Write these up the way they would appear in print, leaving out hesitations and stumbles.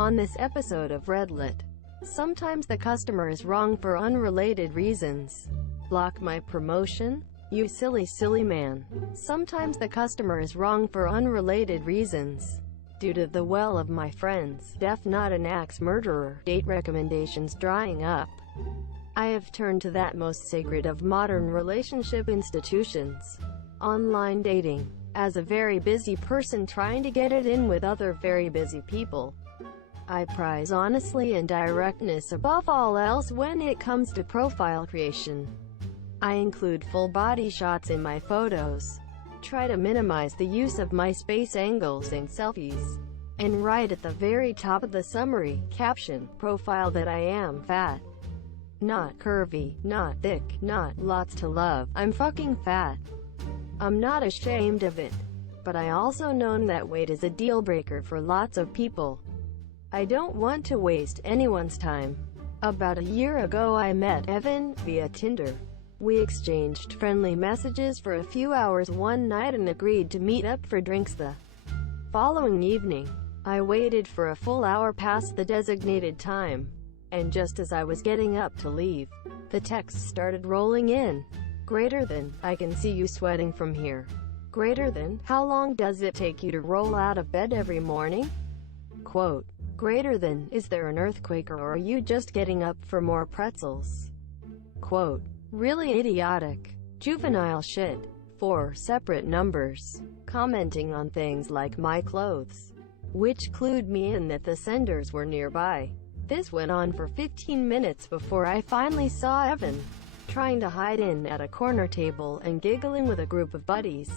On this episode of Redlit, sometimes the customer is wrong for unrelated reasons. Block my promotion? You silly man. Sometimes the customer is wrong for unrelated reasons. Due to the well of my friends, deaf not an axe murderer, date recommendations drying up, I have turned to that most sacred of modern relationship institutions, online dating. As a very busy person trying to get it in with other very busy people, I prize honesty and directness above all else when it comes to profile creation. I include full body shots in my photos, try to minimize the use of my space angles and selfies, and write at the very top of the summary caption profile that I am fat. Not curvy, not thick, not lots to love, I'm fucking fat. I'm not ashamed of it, but I also know that weight is a deal breaker for lots of people. I don't want to waste anyone's time. About a year ago I met Evan via Tinder. We exchanged friendly messages for a few hours one night and agreed to meet up for drinks the following evening. I waited for a full hour past the designated time, and just as I was getting up to leave, the texts started rolling in. Greater than, I can see you sweating from here. Greater than, how long does it take you to roll out of bed every morning? Quote. Greater than, is there an earthquake or are you just getting up for more pretzels? Quote. Really idiotic, juvenile shit. 4 separate numbers, commenting on things like my clothes, which clued me in that the senders were nearby. This went on for 15 minutes before I finally saw Evan, trying to hide in at a corner table and giggling with a group of buddies.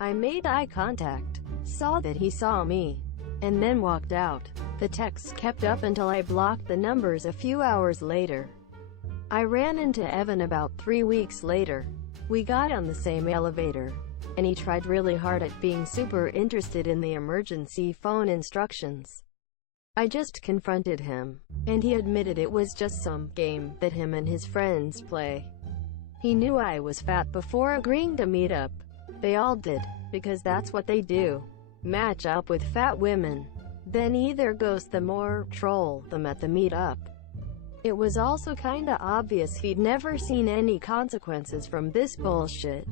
I made eye contact, saw that he saw me, and then walked out. The texts kept up until I blocked the numbers a few hours later. I ran into Evan about 3 weeks later. We got on the same elevator, and he tried really hard at being super interested in the emergency phone instructions. I just confronted him, and he admitted it was just some game that him and his friends play. He knew I was fat before agreeing to meet up. They all did, because that's what they do. Match up with fat women, then either ghost them or troll them at the meetup. It was also kinda obvious he'd never seen any consequences from this bullshit,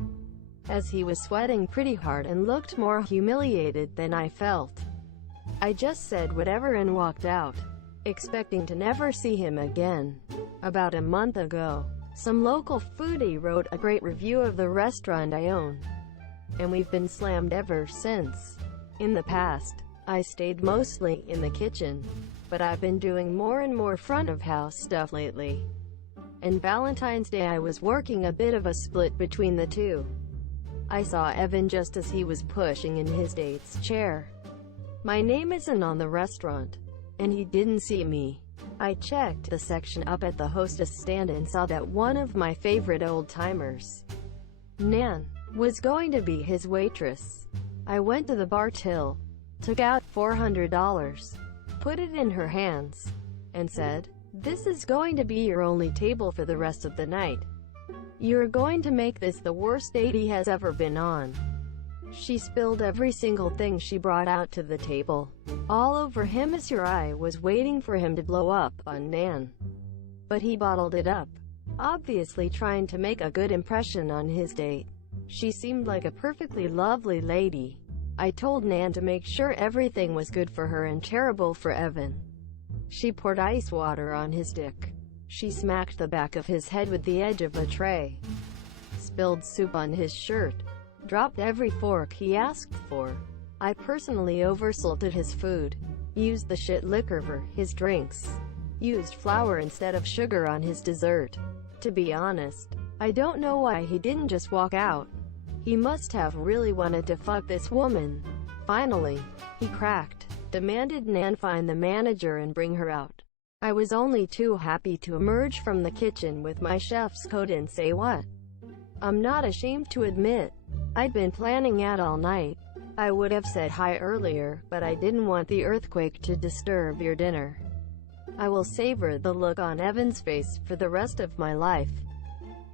as he was sweating pretty hard and looked more humiliated than I felt. I just said whatever and walked out, expecting to never see him again. About a month ago, some local foodie wrote a great review of the restaurant I own, and we've been slammed ever since. In the past, I stayed mostly in the kitchen, but I've been doing more and more front of house stuff lately. And Valentine's Day I was working a bit of a split between the two. I saw Evan just as he was pushing in his date's chair. My name isn't on the restaurant, and he didn't see me. I checked the section up at the hostess stand and saw that one of my favorite old-timers, Nan, was going to be his waitress. I went to the bar till, took out $400, put it in her hands, and said, "This is going to be your only table for the rest of the night. You're going to make this the worst date he has ever been on." She spilled every single thing she brought out to the table, all over him as her eye was waiting for him to blow up on Nan. But he bottled it up, obviously trying to make a good impression on his date. She seemed like a perfectly lovely lady. I told Nan to make sure everything was good for her and terrible for Evan. She poured ice water on his dick. She smacked the back of his head with the edge of a tray. Spilled soup on his shirt. Dropped every fork he asked for. I personally oversalted his food. Used the shit liquor for his drinks. Used flour instead of sugar on his dessert. To be honest, I don't know why he didn't just walk out. He must have really wanted to fuck this woman. Finally, he cracked, demanded Nan find the manager and bring her out. I was only too happy to emerge from the kitchen with my chef's coat and say what? I'm not ashamed to admit, I'd been planning out all night. I would have said hi earlier, but I didn't want the earthquake to disturb your dinner. I will savor the look on Evan's face for the rest of my life.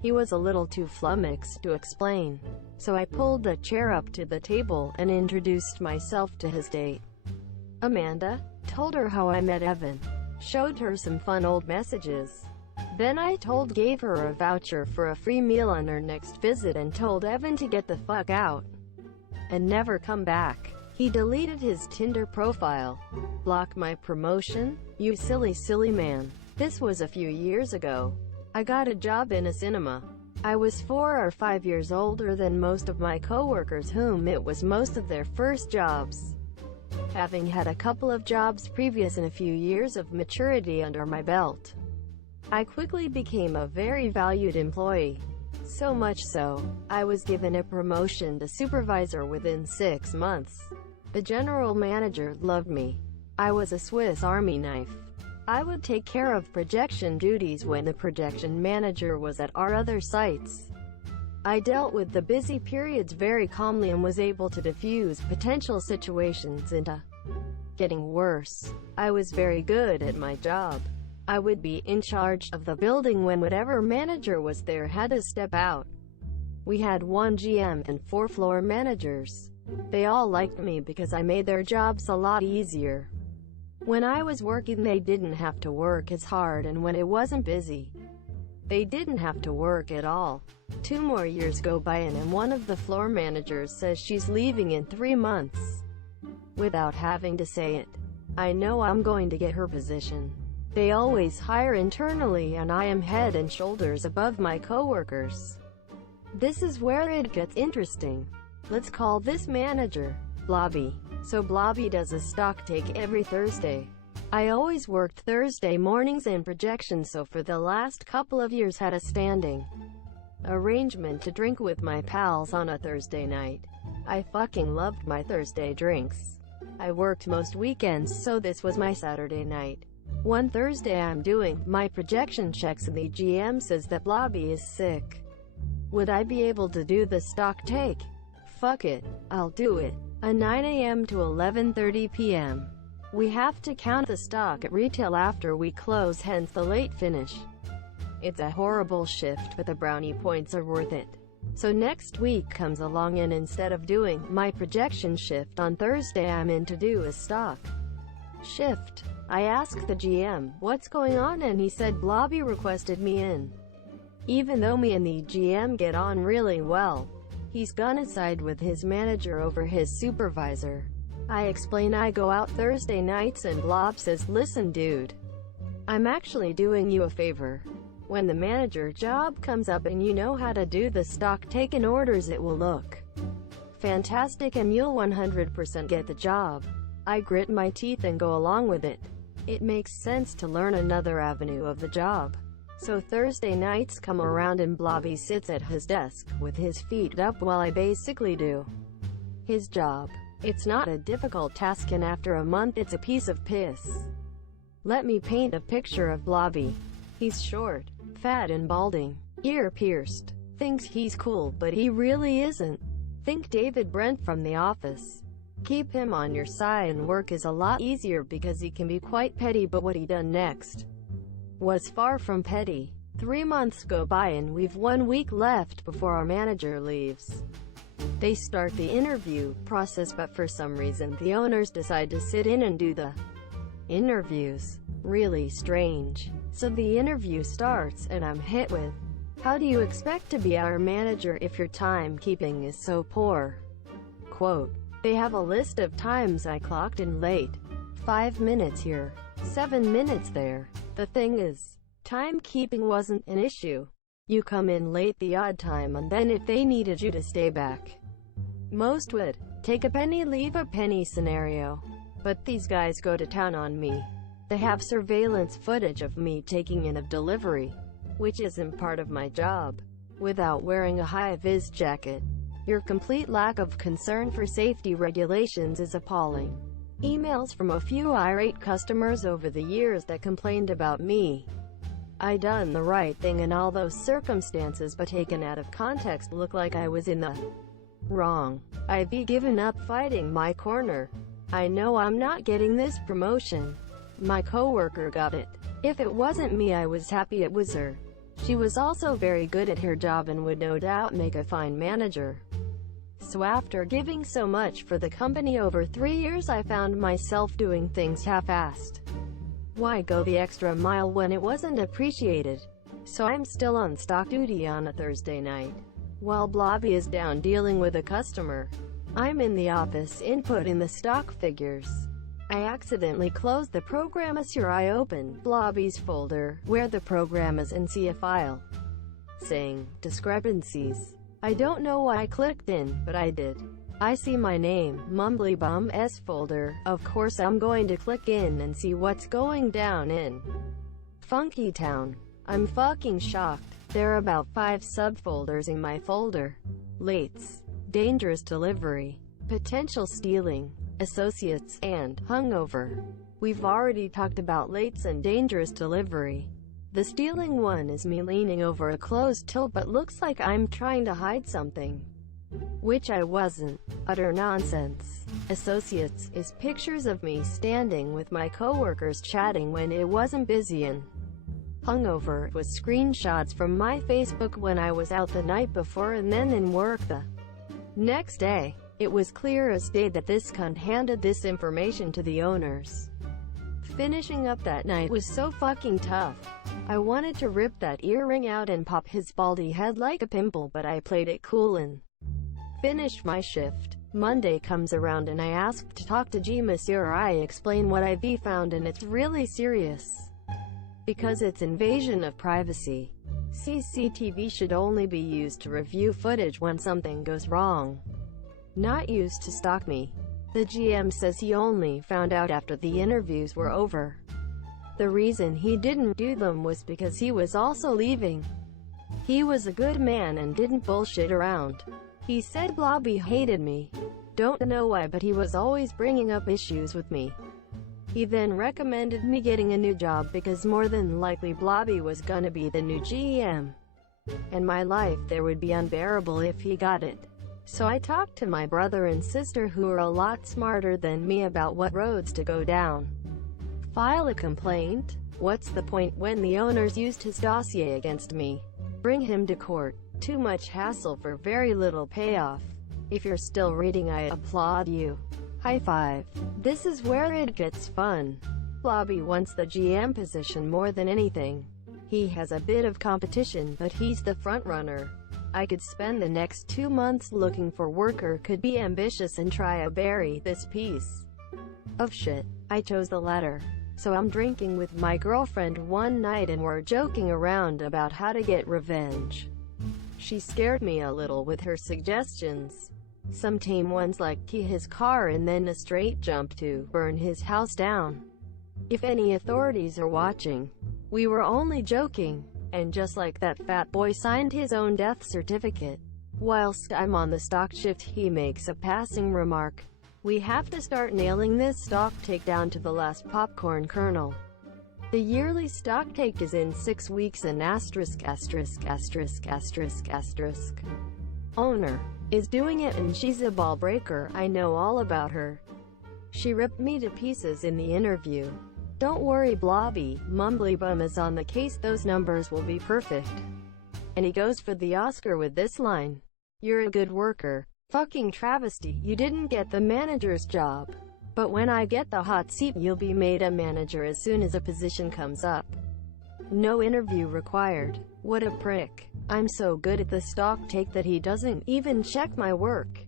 He was a little too flummoxed to explain, so I pulled a chair up to the table and introduced myself to his date. Amanda, Told her how I met Evan. Showed her some fun old messages. Then I gave her a voucher for a free meal on her next visit and told Evan to get the fuck out and never come back. He deleted his Tinder profile. Block my promotion? You silly man. This was a few years ago. I got a job in a cinema. I was 4 or 5 years older than most of my coworkers, whom it was most of their first jobs. Having had a couple of jobs previous and a few years of maturity under my belt, I quickly became a very valued employee. So much so, I was given a promotion to supervisor within 6 months. The general manager loved me. I was a Swiss Army knife. I would take care of projection duties when the projection manager was at our other sites. I dealt with the busy periods very calmly and was able to diffuse potential situations into getting worse. I was very good at my job. I would be in charge of the building when whatever manager was there had to step out. We had 1 GM and 4 floor managers. They all liked me because I made their jobs a lot easier. When I was working, they didn't have to work as hard, and when it wasn't busy, they didn't have to work at all. 2 more years go by and one of the floor managers says she's leaving in 3 months. Without having to say it, I know I'm going to get her position. They always hire internally and I am head and shoulders above my coworkers. This is where it gets interesting. Let's call this manager Blobby. So Blobby does a stock take every Thursday. I always worked Thursday mornings in projection, so for the last couple of years had a standing arrangement to drink with my pals on a Thursday night. I fucking loved my Thursday drinks. I worked most weekends, so this was my Saturday night. One Thursday I'm doing my projection checks and the GM says that Blobby is sick. Would I be able to do the stock take? Fuck it, I'll do it. A 9 a.m. to 11:30 p.m. We have to count the stock at retail after we close, hence the late finish. It's a horrible shift, but the brownie points are worth it. So next week comes along and instead of doing my projection shift on Thursday, I'm in to do a stock shift. I asked the GM, what's going on, and he said Blobby requested me in. Even though me and the GM get on really well, he's gonna side with his manager over his supervisor. I explain I go out Thursday nights and Blob says, listen dude, I'm actually doing you a favor. When the manager job comes up and you know how to do the stock take in orders, it will look fantastic and you'll 100% get the job. I grit my teeth and go along with it. It makes sense to learn another avenue of the job. So Thursday nights come around and Blobby sits at his desk with his feet up while I basically do his job. It's not a difficult task, and after a month it's a piece of piss. Let me paint a picture of Blobby. He's short, fat and balding, ear pierced. Thinks he's cool, but he really isn't. Think David Brent from The Office. Keep him on your side and work is a lot easier because he can be quite petty, but what he done next was far from petty. 3 months go by and we've 1 week left before our manager leaves. They start the interview process, but for some reason the owners decide to sit in and do the interviews. Really strange. So the interview starts and I'm hit with, how do you expect to be our manager if your timekeeping is so poor? Quote, they have a list of times I clocked in late. 5 minutes here, 7 minutes there. The thing is, timekeeping wasn't an issue. You come in late the odd time, and then if they needed you to stay back, most would. Take a penny, leave a penny scenario. But these guys go to town on me. They have surveillance footage of me taking in a delivery, which isn't part of my job, without wearing a high-vis jacket. Your complete lack of concern for safety regulations is appalling. Emails from a few irate customers over the years that complained about me. I done the right thing in all those circumstances, but taken out of context look like I was in the wrong. I be given up fighting my corner. I know I'm not getting this promotion. My coworker got it. If it wasn't me, I was happy it was her. She was also very good at her job and would no doubt make a fine manager. So after giving so much for the company over 3 years, I found myself doing things half-assed. Why go the extra mile when it wasn't appreciated? So I'm still on stock duty on a Thursday night, while Blobby is down dealing with a customer. I'm in the office inputting the stock figures. I accidentally closed the program as I opened Blobby's folder, where the program is, and see a file saying discrepancies. I don't know why I clicked in, but I did. I see my name, Mumbly Bum's folder. Of course I'm going to click in and see what's going down in Funky Town. I'm fucking shocked. There are about 5 subfolders in my folder. Lates, dangerous delivery, potential stealing, associates, and hungover. We've already talked about lates and dangerous delivery. The stealing one is me leaning over a closed till but looks like I'm trying to hide something, which I wasn't. Utter nonsense. Associates is pictures of me standing with my coworkers chatting when it wasn't busy, and hungover was screenshots from my Facebook when I was out the night before and then in work the next day. It was clear as day that this cunt handed this information to the owners. Finishing up that night was so fucking tough. I wanted to rip that earring out and pop his baldy head like a pimple, but I played it cool and finished my shift. Monday comes around and I asked to talk to G. Monsieur. I explain what I've found, and it's really serious, because it's invasion of privacy. CCTV should only be used to review footage when something goes wrong, not used to stalk me. The GM says he only found out after the interviews were over. The reason he didn't do them was because he was also leaving. He was a good man and didn't bullshit around. He said Blobby hated me. Don't know why, but he was always bringing up issues with me. He then recommended me getting a new job because more than likely Blobby was gonna be the new GM, and my life there would be unbearable if he got it. So I talked to my brother and sister, who are a lot smarter than me, about what roads to go down. File a complaint? What's the point when the owners used his dossier against me? Bring him to court. Too much hassle for very little payoff. If you're still reading, I applaud you. High five. This is where it gets fun. Blobby wants the GM position more than anything. He has a bit of competition, but he's the front runner. I could spend the next 2 months looking for work, or could be ambitious and try to bury this piece of shit. I chose the latter. So I'm drinking with my girlfriend one night and we're joking around about how to get revenge. She scared me a little with her suggestions. Some tame ones like key his car and then a straight jump to burn his house down. If any authorities are watching, we were only joking. And just like that, fat boy signed his own death certificate. Whilst I'm on the stock shift, he makes a passing remark. We have to start nailing this stock take down to the last popcorn kernel. The yearly stock take is in 6 weeks, and owner is doing it, and she's a ball breaker. I know all about her. She ripped me to pieces in the interview. Don't worry, Blobby, Mumbly Bum is on the case. Those numbers will be perfect. And he goes for the Oscar with this line: "You're a good worker." Fucking travesty. You didn't get the manager's job, but when I get the hot seat, you'll be made a manager as soon as a position comes up. No interview required. What a prick. I'm so good at the stock take that he doesn't even check my work.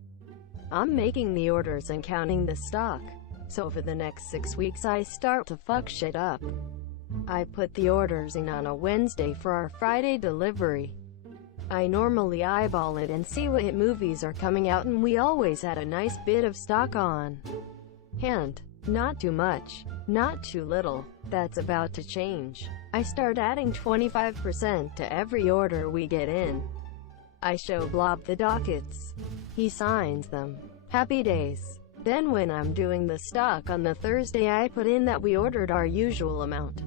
I'm making the orders and counting the stock. So for the next 6 weeks I start to fuck shit up. I put the orders in on a Wednesday for our Friday delivery. I normally eyeball it and see what movies are coming out, and we always had a nice bit of stock on hand. Not too much, not too little. That's about to change. I start adding 25% to every order we get in. I show Blob the dockets. He signs them. Happy days. Then when I'm doing the stock on the Thursday, I put in that we ordered our usual amount.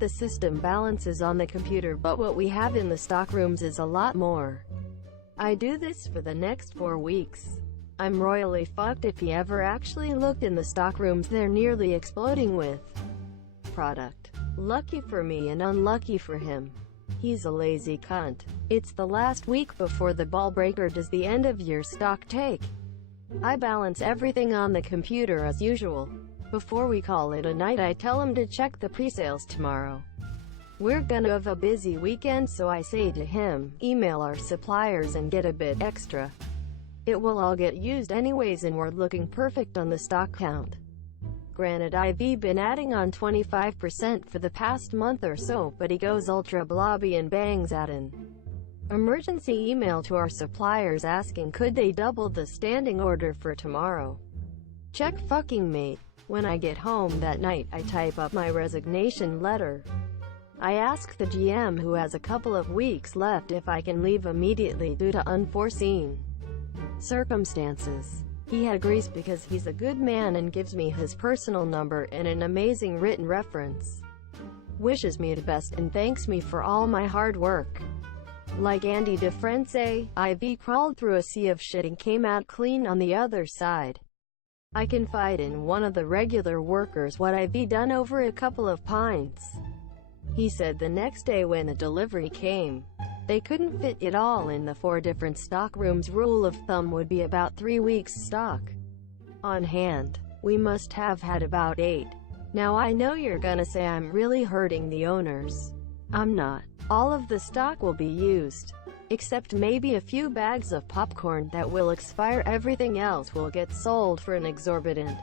The system balances on the computer, but what we have in the stock rooms is a lot more. I do this for the next 4 weeks. I'm royally fucked. If he ever actually looked in the stock rooms, they're nearly exploding with product. Lucky for me and unlucky for him. He's a lazy cunt. It's the last week before the ball breaker does the end of year stock take. I balance everything on the computer as usual. Before we call it a night, I tell him to check the pre-sales tomorrow. We're gonna have a busy weekend, so I say to him, email our suppliers and get a bit extra. It will all get used anyways and we're looking perfect on the stock count. Granted, I've been adding on 25% for the past month or so, but he goes ultra blobby and bangs out an emergency email to our suppliers asking could they double the standing order for tomorrow. Check fucking mate. When I get home that night, I type up my resignation letter. I ask the GM, who has a couple of weeks left, if I can leave immediately due to unforeseen circumstances. He agrees because he's a good man and gives me his personal number and an amazing written reference. Wishes me the best and thanks me for all my hard work. Like Andy DeFrance, I've crawled through a sea of shit and came out clean on the other side. I confide in one of the regular workers what I've done over a couple of pints. He said the next day when the delivery came, they couldn't fit it all in the 4 different stock rooms. Rule of thumb would be about 3 weeks stock on hand. We must have had about 8. Now I know you're gonna say I'm really hurting the owners. I'm not. All of the stock will be used, except maybe a few bags of popcorn that will expire. Everything else will get sold for an exorbitant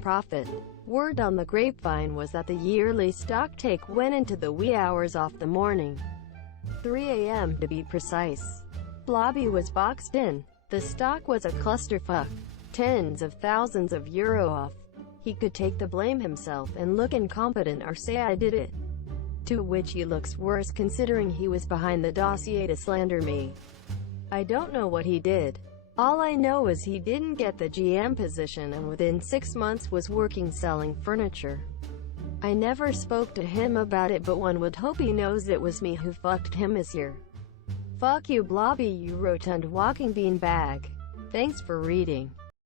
profit. Word on the grapevine was that the yearly stock take went into the wee hours of the morning, 3 a.m. to be precise. Blobby was boxed in. The stock was a clusterfuck. Tens of thousands of euro off. He could take the blame himself and look incompetent, or say I did it. To which he looks worse considering he was behind the dossier to slander me. I don't know what he did. All I know is he didn't get the GM position and within 6 months was working selling furniture. I never spoke to him about it, but one would hope he knows it was me who fucked him this year. Fuck you Blobby, you rotund walking beanbag. Thanks for reading.